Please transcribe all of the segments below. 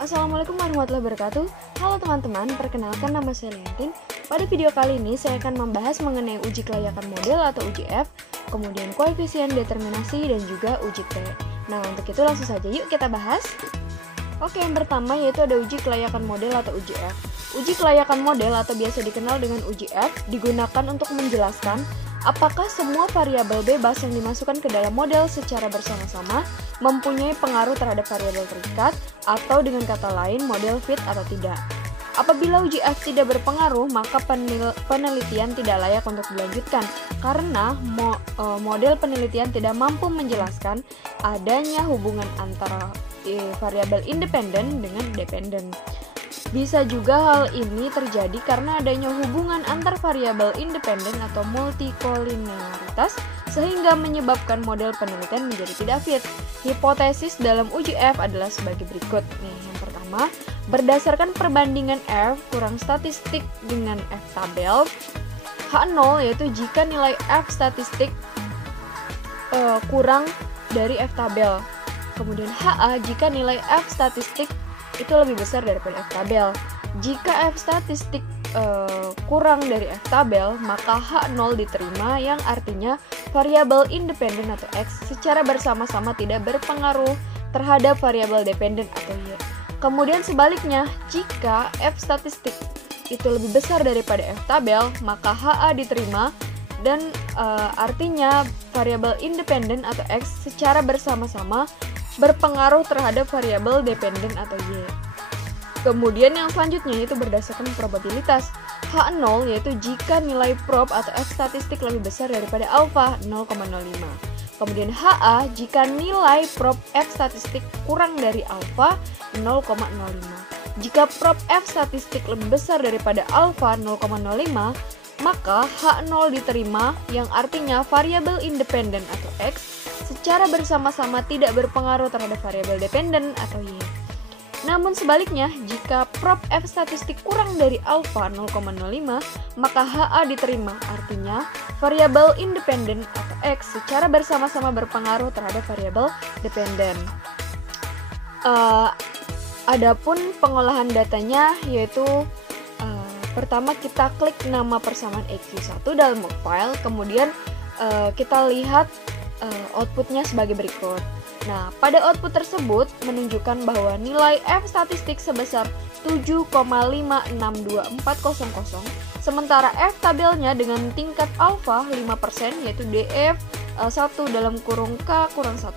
Assalamualaikum warahmatullahi wabarakatuh. Halo teman-teman, perkenalkan nama saya Liantin. Pada video kali ini saya akan membahas mengenai uji kelayakan model atau uji F, kemudian koefisien determinasi dan juga uji T. Nah, untuk itu langsung saja yuk kita bahas. Oke, yang pertama yaitu ada uji kelayakan model atau uji F. Uji kelayakan model atau biasa dikenal dengan uji F digunakan untuk menjelaskan apakah semua variabel bebas yang dimasukkan ke dalam model secara bersama-sama mempunyai pengaruh terhadap variabel terikat, atau dengan kata lain model fit atau tidak. Apabila uji F tidak berpengaruh, maka penelitian tidak layak untuk dilanjutkan karena model penelitian tidak mampu menjelaskan adanya hubungan antara variabel independen dengan dependen. Bisa juga hal ini terjadi karena adanya hubungan antar variabel independen atau multikolinearitas sehingga menyebabkan model penelitian menjadi tidak fit. Hipotesis dalam uji F adalah sebagai berikut. Nih, yang pertama, berdasarkan perbandingan F kurang statistik dengan F tabel, H0 yaitu jika nilai F statistik kurang dari F tabel. Kemudian HA jika nilai F statistik itu lebih besar daripada F tabel. Jika F statistik kurang dari F tabel, maka H0 diterima yang artinya variabel independen atau X secara bersama-sama tidak berpengaruh terhadap variabel dependen atau Y. Kemudian sebaliknya, jika F statistik itu lebih besar daripada F tabel, maka HA diterima dan artinya variabel independen atau X secara bersama-sama berpengaruh terhadap variabel dependen atau Y. Kemudian yang selanjutnya yaitu berdasarkan probabilitas. H0 yaitu jika nilai prob atau F statistik lebih besar daripada alfa 0,05. Kemudian HA jika nilai prob F statistik kurang dari alfa 0,05. Jika prob F statistik lebih besar daripada alfa 0,05, maka H0 diterima yang artinya variabel independen atau X secara bersama-sama tidak berpengaruh terhadap variabel dependen atau Y. Namun sebaliknya, jika prob F statistik kurang dari alfa 0,05, maka HA diterima, artinya variabel independen atau X secara bersama-sama berpengaruh terhadap variabel dependen. Adapun pengolahan datanya yaitu pertama kita klik nama persamaan EQ1 dalam file, kemudian kita lihat outputnya sebagai berikut. Nah, pada output tersebut menunjukkan bahwa nilai F statistik sebesar 7,562400, sementara F tabelnya dengan tingkat alfa 5% yaitu DF 1 dalam kurung K kurang 1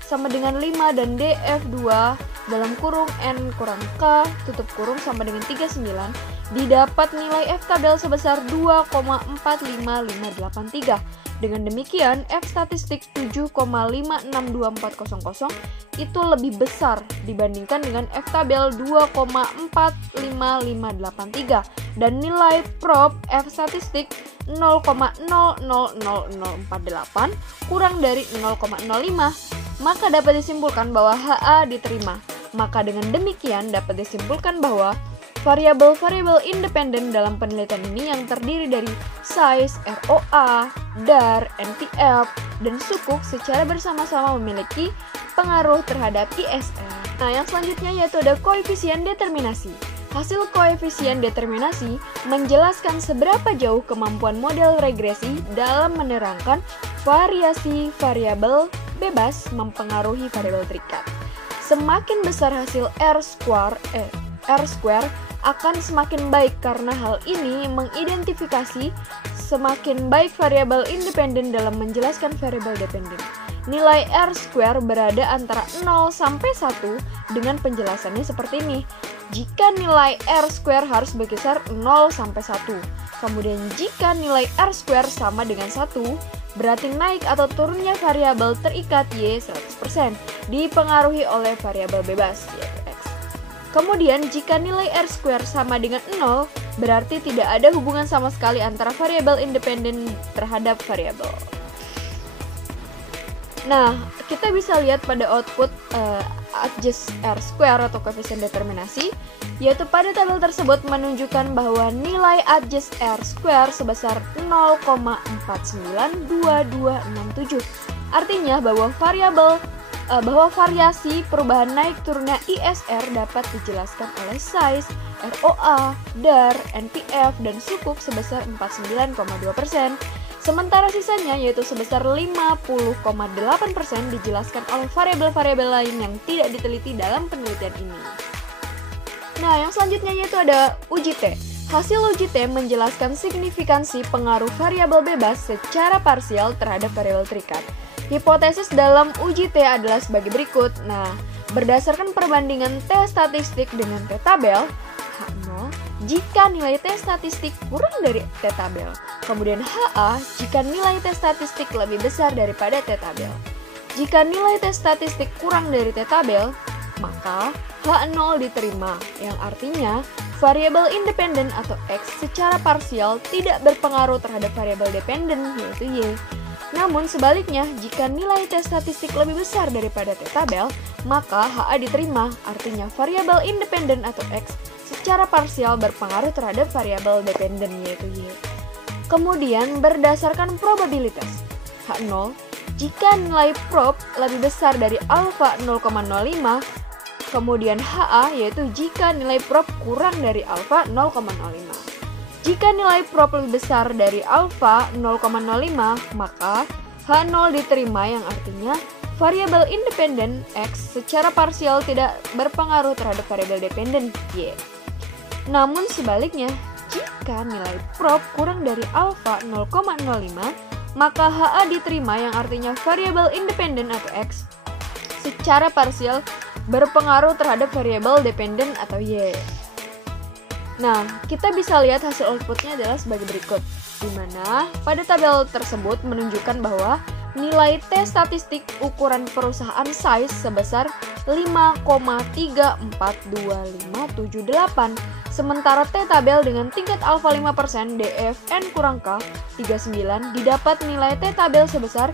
sama dengan 5 dan DF2 dalam kurung N kurang K tutup kurung sama dengan 39, didapat nilai F tabel sebesar 2,455583. Dengan demikian, F statistik 7,562400 itu lebih besar dibandingkan dengan F tabel 2,455583 dan nilai prob F statistik 0,000048 kurang dari 0,05, maka dapat disimpulkan bahwa HA diterima. Maka dengan demikian dapat disimpulkan bahwa variabel-variabel independen dalam penelitian ini yang terdiri dari size, ROA, DAR, NPF, dan sukuk secara bersama-sama memiliki pengaruh terhadap ISR. Nah, yang selanjutnya yaitu ada koefisien determinasi. Hasil koefisien determinasi menjelaskan seberapa jauh kemampuan model regresi dalam menerangkan variasi variabel bebas mempengaruhi variabel terikat. Semakin besar hasil R square akan semakin baik karena hal ini mengidentifikasi semakin baik variabel independen dalam menjelaskan variabel dependen. Nilai R square berada antara 0 sampai 1 dengan penjelasannya seperti ini. Jika nilai R square harus berkisar 0 sampai 1. Kemudian jika nilai R square sama dengan 1, berarti naik atau turunnya variabel terikat Y 100% dipengaruhi oleh variabel bebas yaitu X. Kemudian jika nilai R square sama dengan 0, berarti tidak ada hubungan sama sekali antara variabel independen terhadap variabel. Nah, kita bisa lihat pada output adjust R-square atau koefisien determinasi, yaitu pada tabel tersebut menunjukkan bahwa nilai adjust R-square sebesar 0,492267. Artinya bahwa variasi perubahan naik turunnya ISR dapat dijelaskan oleh size, ROA, DAR, NPF, dan sukuk sebesar 49,2%. Sementara sisanya yaitu sebesar 50,8% dijelaskan oleh variabel-variabel lain yang tidak diteliti dalam penelitian ini. Nah, yang selanjutnya yaitu ada uji T. Hasil uji T menjelaskan signifikansi pengaruh variabel bebas secara parsial terhadap variabel terikat. Hipotesis dalam uji T adalah sebagai berikut. Nah, berdasarkan perbandingan T statistik dengan T tabel, H0 jika nilai T statistik kurang dari T tabel. Kemudian HA jika nilai T statistik lebih besar daripada T tabel. Jika nilai T statistik kurang dari T tabel, maka H0 diterima, yang artinya variabel independen atau X secara parsial tidak berpengaruh terhadap variabel dependen, yaitu Y. Namun sebaliknya, jika nilai T statistik lebih besar daripada T tabel, maka HA diterima, artinya variabel independen atau X secara parsial berpengaruh terhadap variabel dependen, yaitu Y. Kemudian berdasarkan probabilitas H0, jika nilai prop lebih besar dari alfa 0,05, kemudian HA yaitu jika nilai prop kurang dari alfa 0,05. Jika nilai prop lebih besar dari alfa 0,05, maka H0 diterima, yang artinya variabel independen X secara parsial tidak berpengaruh terhadap variabel dependen Y. Namun sebaliknya, jika nilai prop kurang dari alfa 0,05, maka HA diterima, yang artinya variabel independen atau X secara parsial berpengaruh terhadap variabel dependen atau Y. Nah, kita bisa lihat hasil outputnya adalah sebagai berikut, di mana pada tabel tersebut menunjukkan bahwa nilai T statistik ukuran perusahaan size sebesar 5,342578, sementara T tabel dengan tingkat alfa 5% DFN kurang K 39 didapat nilai T tabel sebesar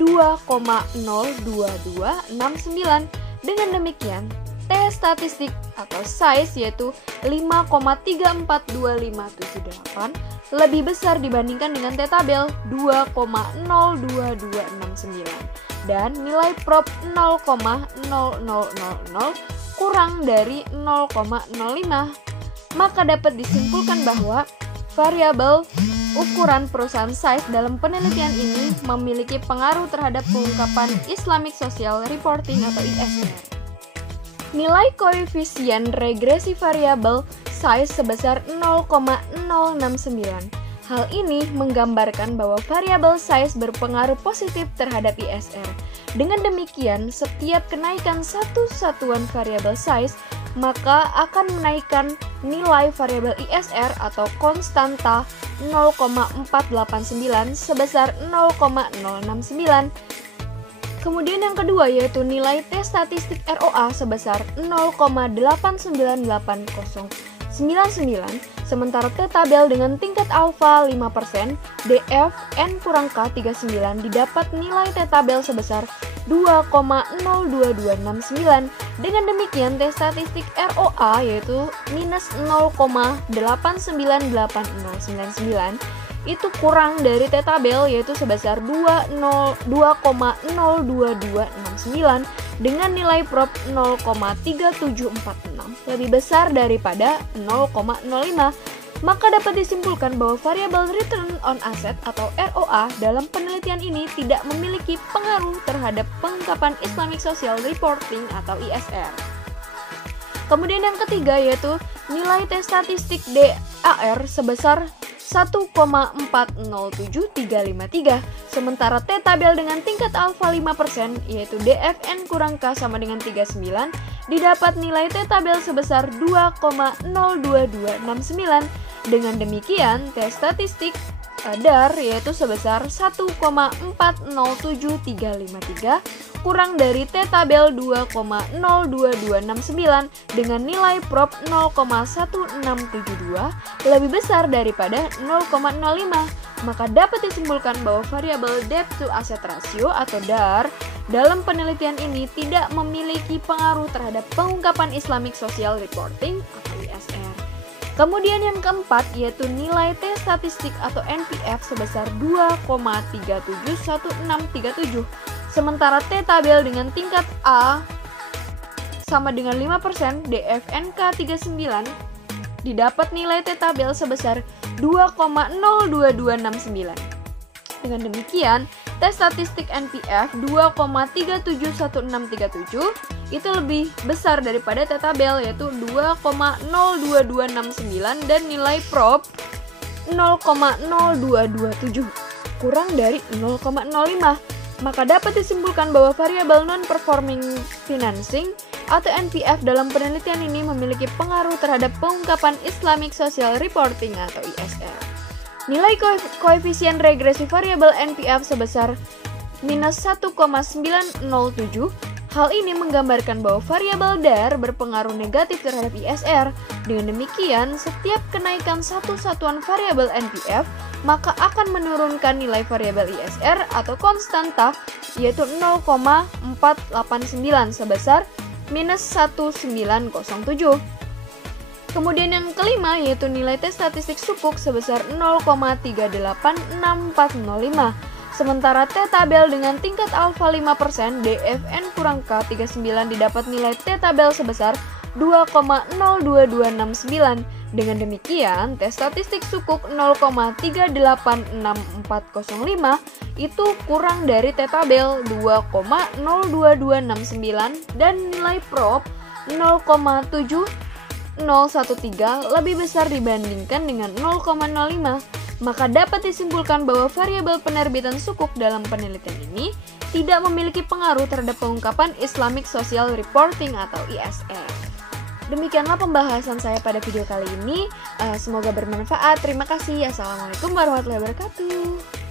2,02269. Dengan demikian, T statistik atau size yaitu 5,342578 lebih besar dibandingkan dengan T tabel 2,02269 dan nilai prop 0,0000 kurang dari 0,05. Maka dapat disimpulkan bahwa variabel ukuran perusahaan size dalam penelitian ini memiliki pengaruh terhadap pengungkapan Islamic Social Reporting atau ISR. Nilai koefisien regresi variabel size sebesar 0,069. Hal ini menggambarkan bahwa variabel size berpengaruh positif terhadap ISR. Dengan demikian, setiap kenaikan satu satuan variabel size maka akan menaikkan nilai variabel ISR atau konstanta 0,489 sebesar 0,069. Kemudian yang kedua yaitu nilai T statistik ROA sebesar 0,89899, sementara T tabel dengan tingkat alfa 5%, DF N kurang K 39 didapat nilai T tabel sebesar 2,02269. Dengan demikian T statistik ROA yaitu minus 0,89899 itu kurang dari T tabel yaitu sebesar 2,02269 dengan nilai prop 0,3746 lebih besar daripada 0,05. Maka dapat disimpulkan bahwa variabel return on asset atau ROA dalam penelitian ini tidak memiliki pengaruh terhadap pengungkapan Islamic Social Reporting atau ISR. Kemudian yang ketiga yaitu nilai T statistik DAR sebesar 1,407353, sementara T tabel dengan tingkat alfa 5% yaitu DFN kurang K sama dengan 39 didapat nilai T tabel sebesar 2,02269. Dengan demikian T statistik DAR yaitu sebesar 1,407353 kurang dari T tabel 2,02269 dengan nilai prop 0,1672 lebih besar daripada 0,05. maka dapat disimpulkan bahwa variabel debt to asset ratio atau DAR dalam penelitian ini tidak memiliki pengaruh terhadap pengungkapan Islamic Social Reporting atau ISR. Kemudian yang keempat yaitu nilai T statistik atau NPF sebesar 2,371637. Sementara T tabel dengan tingkat A sama dengan 5%, DFNK 39 didapat nilai T tabel sebesar 2,02269. Dengan demikian, T statistik NPF 2,371637 itu lebih besar daripada T tabel yaitu 2,02269 dan nilai prop 0,0227 kurang dari 0,05. Maka dapat disimpulkan bahwa variabel non-performing financing atau NPF dalam penelitian ini memiliki pengaruh terhadap pengungkapan Islamic Social Reporting atau ISR. Nilai koefisien regresi variabel NPF sebesar minus 1,907. Hal ini menggambarkan bahwa variabel DAR berpengaruh negatif terhadap ISR. Dengan demikian, setiap kenaikan satu satuan variabel NPF maka akan menurunkan nilai variabel ISR atau konstanta yaitu 0,489 sebesar minus 1907. Kemudian yang kelima yaitu nilai T statistik sukuk sebesar 0,386405. Sementara T tabel dengan tingkat alfa 5%, DFN kurang K 39 didapat nilai T tabel sebesar 2,02269. Dengan demikian, T statistik sukuk 0,386405 itu kurang dari T tabel 2,02269 dan nilai prop 0,7013 lebih besar dibandingkan dengan 0,05. Maka dapat disimpulkan bahwa variabel penerbitan sukuk dalam penelitian ini tidak memiliki pengaruh terhadap pengungkapan Islamic Social Reporting atau ISR. Demikianlah pembahasan saya pada video kali ini. Semoga bermanfaat. Terima kasih. Assalamualaikum warahmatullahi wabarakatuh.